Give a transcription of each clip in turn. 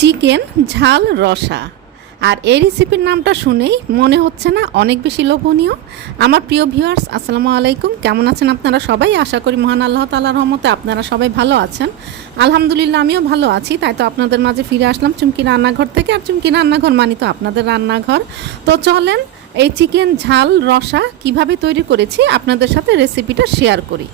Chicken, ঝাল, রসা। আর এই রেসিপির নামটা শুনেই মনে হচ্ছে না অনেক বেশি লোভনীয়। আমার প্রিয় ভিউয়ার্স, আসসালামু আলাইকুম। কেমন আছেন আপনারা সবাই? আশা করি মহান আল্লাহ তালার রহমতে আপনারা সবাই ভালো আছেন। আলহামদুলিল্লাহ, আমিও ভালো আছি। তাই তো আপনাদের মাঝে ফিরে আসলাম চুমকি রান্নাঘর থেকে। আর চুমকি রান্নাঘর মানি তো আপনাদের রান্নাঘর। তো চলেন এই চিকেন, ঝাল, রসা কীভাবে তৈরি করেছি আপনাদের সাথে রেসিপিটা শেয়ার করি।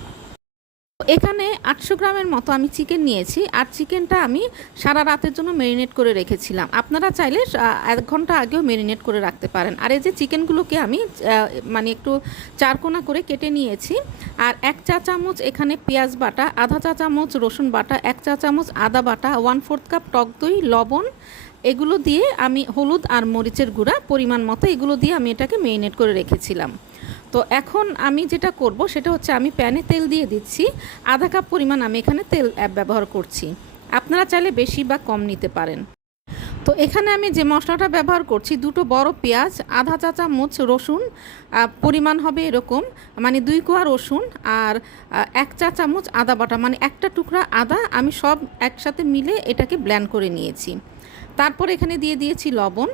এখানে আটশো গ্রামের মতো আমি চিকেন নিয়েছি, আর চিকেনটা আমি সারা রাতের জন্য মেরিনেট করে রেখেছিলাম। আপনারা চাইলে এক ঘণ্টা আগেও মেরিনেট করে রাখতে পারেন। আর এই যে চিকেনগুলোকে আমি মানে একটু চারকোনা করে কেটে নিয়েছি, আর এক চা চামচ এখানে পেঁয়াজ বাটা, আধা চা চামচ রসুন বাটা, এক চা চামচ আদা বাটা ওয়ান ফোর্থ কাপ টক দই, লবণ, এগুলো দিয়ে আমি হলুদ আর মরিচের গুঁড়া পরিমাণ মতো এগুলো দিয়ে আমি এটাকে মেরিনেট করে রেখেছিলাম। তো এখন আমি যেটা করব সেটা হচ্ছে আমি প্যানে তেল দিয়ে দিচ্ছি। আধা কাপ পরিমাণ আমি এখানে তেল ব্যবহার করছি। আপনারা চাইলে বেশি বা কম নিতে পারেন। তো এখানে আমি যে মশলাটা ব্যবহার করছি, দুটো বড় পেঁয়াজ, আধা চা চামচ রসুন পরিমাণ হবে এরকম মানে দুই কোয়া রসুন আর এক চা চামচ আদা বাটা মানে একটা টুকরা আদা আমি সব একসাথে মিলে এটাকে ব্ল্যান্ড করে নিয়েছি। তারপর এখানে দিয়ে দিয়েছি লবণ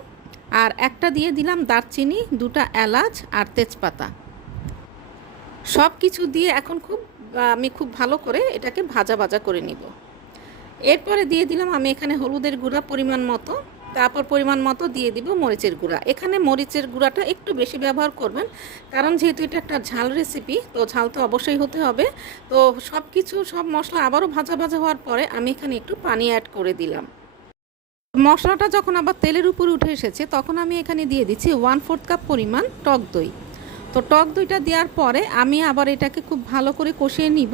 আর একটা দিয়ে দিলাম দারচিনি, দুটা এলাচ আর তেজপাতা। সব কিছু দিয়ে এখন খুব, আমি খুব ভালো করে এটাকে ভাজা ভাজা করে নিব। এরপরে দিয়ে দিলাম আমি এখানে হলুদের গুঁড়া পরিমাণ মতো, তারপর পরিমাণ মতো দিয়ে দিব মরিচের গুঁড়া। এখানে মরিচের গুঁড়াটা একটু বেশি ব্যবহার করবেন, কারণ যেহেতু এটা একটা ঝাল রেসিপি তো ঝাল তো অবশ্যই হতে হবে। তো সব কিছু সব মশলা আবারও ভাজা ভাজা হওয়ার পরে আমি এখানে একটু পানি অ্যাড করে দিলাম। মশলাটা যখন আবার তেলের উপরে উঠে এসেছে, তখন আমি এখানে দিয়ে দিচ্ছি ওয়ান ফোর্থ কাপ পরিমাণ টক দই। তো টক দইটা দেওয়ার পরে আমি আবার এটাকে খুব ভালো করে কষিয়ে নিব।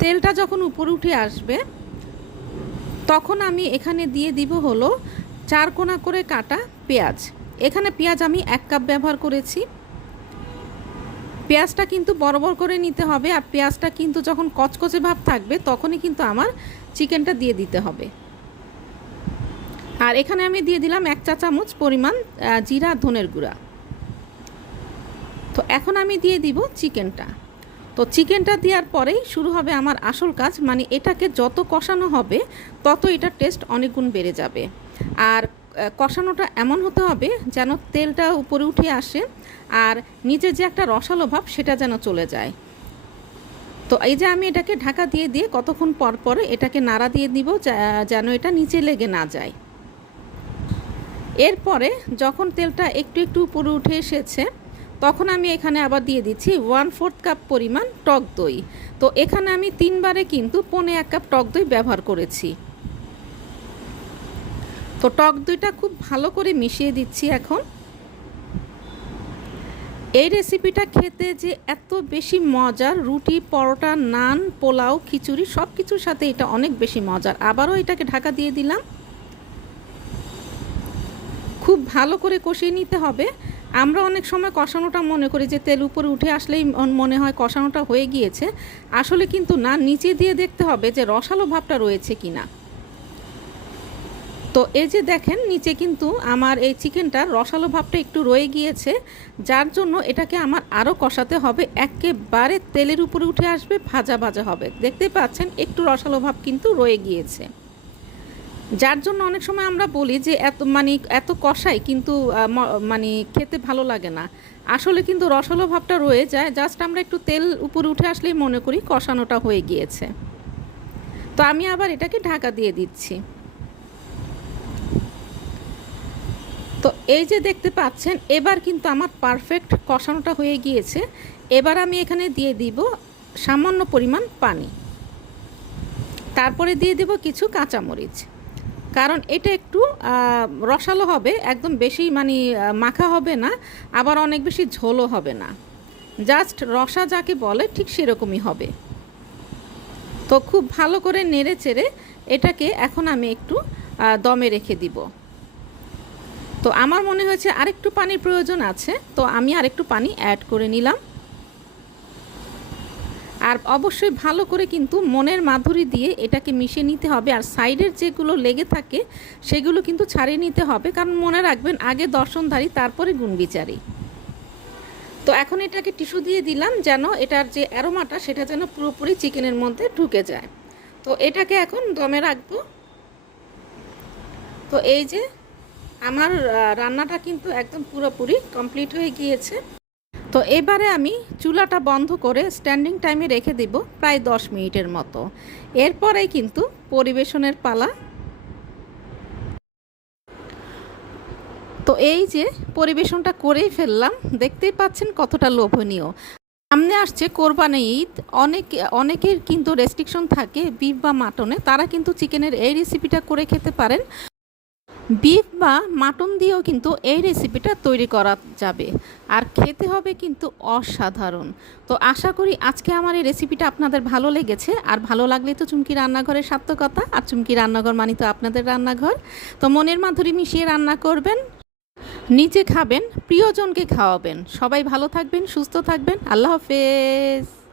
তেলটা যখন উপরে উঠে আসবে, তখন আমি এখানে দিয়ে দিব হলো চার কোনা করে কাটা পেঁয়াজ। এখানে পেঁয়াজ আমি এক কাপ ব্যবহার করেছি। পেঁয়াজটা কিন্তু বড় বড় করে নিতে হবে আর পেঁয়াজটা কিন্তু যখন কচকচে ভাব থাকবে, তখনই কিন্তু আমার চিকেনটা দিয়ে দিতে হবে। আর এখানে আমি দিয়ে দিলাম এক চা চামচ পরিমাণ জিরা ধনের গুঁড়া। তো এখন আমি দিয়ে দিব চিকেনটা। তো চিকেনটা দেওয়ার পরেই শুরু হবে আমার আসল কাজ মানে এটাকে যত কষানো হবে, তত এটার টেস্ট অনেক গুণ বেড়ে যাবে। আর কষানোটা এমন হতে হবে যেন তেলটা উপরে উঠে আসে আর নিচে যে একটা রসালো ভাব সেটা যেন চলে যায়। তো এই যে আমি এটাকে ঢাকা দিয়ে দিয়ে কতক্ষণ পর পর এটাকে নাড়া দিয়ে দিব যেন এটা নিচে লেগে না যায়। এরপরে যখন তেলটা একটু একটু উপরে উঠে এসেছে তখন আমি এখানে আবার দিয়ে দিচ্ছি ওয়ান ফোর্থ কাপ পরিমাণ টক দই। তো এখানে আমি তিনবারে কিন্তু পনে এক কাপ টক দই ব্যবহার করেছি। তো টক দইটা খুব ভালো করে মিশিয়ে দিচ্ছি এখন। এই রেসিপিটা খেতে যে এত বেশি মজার, রুটি, পরোটা, নান, পোলাও, খিচুড়ি সব কিছুর সাথে এটা অনেক বেশি মজার। আবারও এটাকে ঢাকা দিয়ে দিলাম। খুব ভালো করে কষিয়ে নিতে হবে। আমরা অনেক সময় কষানোটা মনে করি যে তেল উপরে উঠে আসলেই মনে হয় কষানোটা হয়ে গিয়েছে। আসলে কিন্তু না, নিচে দিয়ে দেখতে হবে যে রসালো ভাবটা রয়েছে কি না তো এই যে দেখেন, নিচে কিন্তু আমার এই চিকেনটার রসালো ভাবটা একটু রয়ে গিয়েছে, যার জন্য এটাকে আমার আরও কষাতে হবে। একেবারে তেলের উপরে উঠে আসবে, ভাজা ভাজা হবে। দেখতে পাচ্ছেন, একটু রসালো ভাব কিন্তু রয়ে গিয়েছে। যার জন্য অনেক সময় আমরা বলি যে এত মানে এত কষাই কিন্তু মানে খেতে ভালো লাগে না। আসলে কিন্তু রসালো ভাবটা রয়ে যায়। জাস্ট আমরা একটু তেল উপরে উঠে আসলেই মনে করি কষানোটা হয়ে গিয়েছে। তো আমি আবার এটাকে ঢাকা দিয়ে দিচ্ছি। তো এই যে দেখতে পাচ্ছেন, এবার কিন্তু আমার পারফেক্ট কষানোটা হয়ে গিয়েছে। এবার আমি এখানে দিয়ে দিব সামান্য পরিমাণ পানি। তারপরে দিয়ে দেব কিছু কাঁচামরিচ। কারণ এটা একটু রসালো হবে, একদম বেশি মানে মাখা হবে না, আবার অনেক বেশি ঝোলও হবে না। জাস্ট রসা যাকে বলে, ঠিক সেরকমই হবে। তো খুব ভালো করে নেড়ে চেড়ে এটাকে এখন আমি একটু দমে রেখে দিব। তো আমার মনে হয়েছে আরেকটু পানির প্রয়োজন আছে, তো আমি আরেকটু পানি অ্যাড করে নিলাম। আর অবশ্যই ভালো করে কিন্তু মনের মাধুরী দিয়ে এটাকে মিশিয়ে নিতে হবে। আর সাইডের যেগুলো লেগে থাকে, সেগুলো কিন্তু ছাড়িয়ে নিতে হবে। কারণ মনে রাখবেন, আগে দর্শনধারী, তারপরে গুণবিচারী। তো এখন এটাকে টিস্যু দিয়ে দিলাম যেন এটার যে অ্যারোমাটা, সেটা যেন পুরোপুরি চিকেনের মধ্যে ঢুকে যায়। তো এটাকে এখন দমে রাখব। তো এই যে, আমার রান্নাটা কিন্তু একদম পুরোপুরি কমপ্লিট হয়ে গিয়েছে। তো এবারে আমি চুলাটা বন্ধ করে স্ট্যান্ডিং টাইমে রেখে দিব প্রায় দশ মিনিটের মতো। এরপরেই কিন্তু পরিবেশনের পালা। তো এই যে পরিবেশনটা করেই ফেললাম, দেখতেই পাচ্ছেন কতটা লোভনীয়। সামনে আসছে কোরবানি ঈদ। অনেক, অনেকের কিন্তু রেস্ট্রিকশন থাকে বিফ বা মাটনে। তারা কিন্তু চিকেনের এই রেসিপিটা করে খেতে পারেন। বিফ বা মাটন দিয়েও কিন্তু এই রেসিপিটা তৈরি করা যাবে। আর খেতে হবে কিন্তু অসাধারণ। তো আশা করি আজকে আমার এই রেসিপিটা আপনাদের ভালো লেগেছে। আর ভালো লাগলে তো চুমকি রান্নাঘরের সার্থকতা, আর চুমকি রান্নাঘর মানে তো আপনাদের রান্নাঘর। তো মনের মাধুরী মিশিয়ে রান্না করবেন, নিজে খাবেন, প্রিয়জনকে খাওয়াবেন। সবাই ভালো থাকবেন, সুস্থ থাকবেন। আল্লাহ হাফেজ।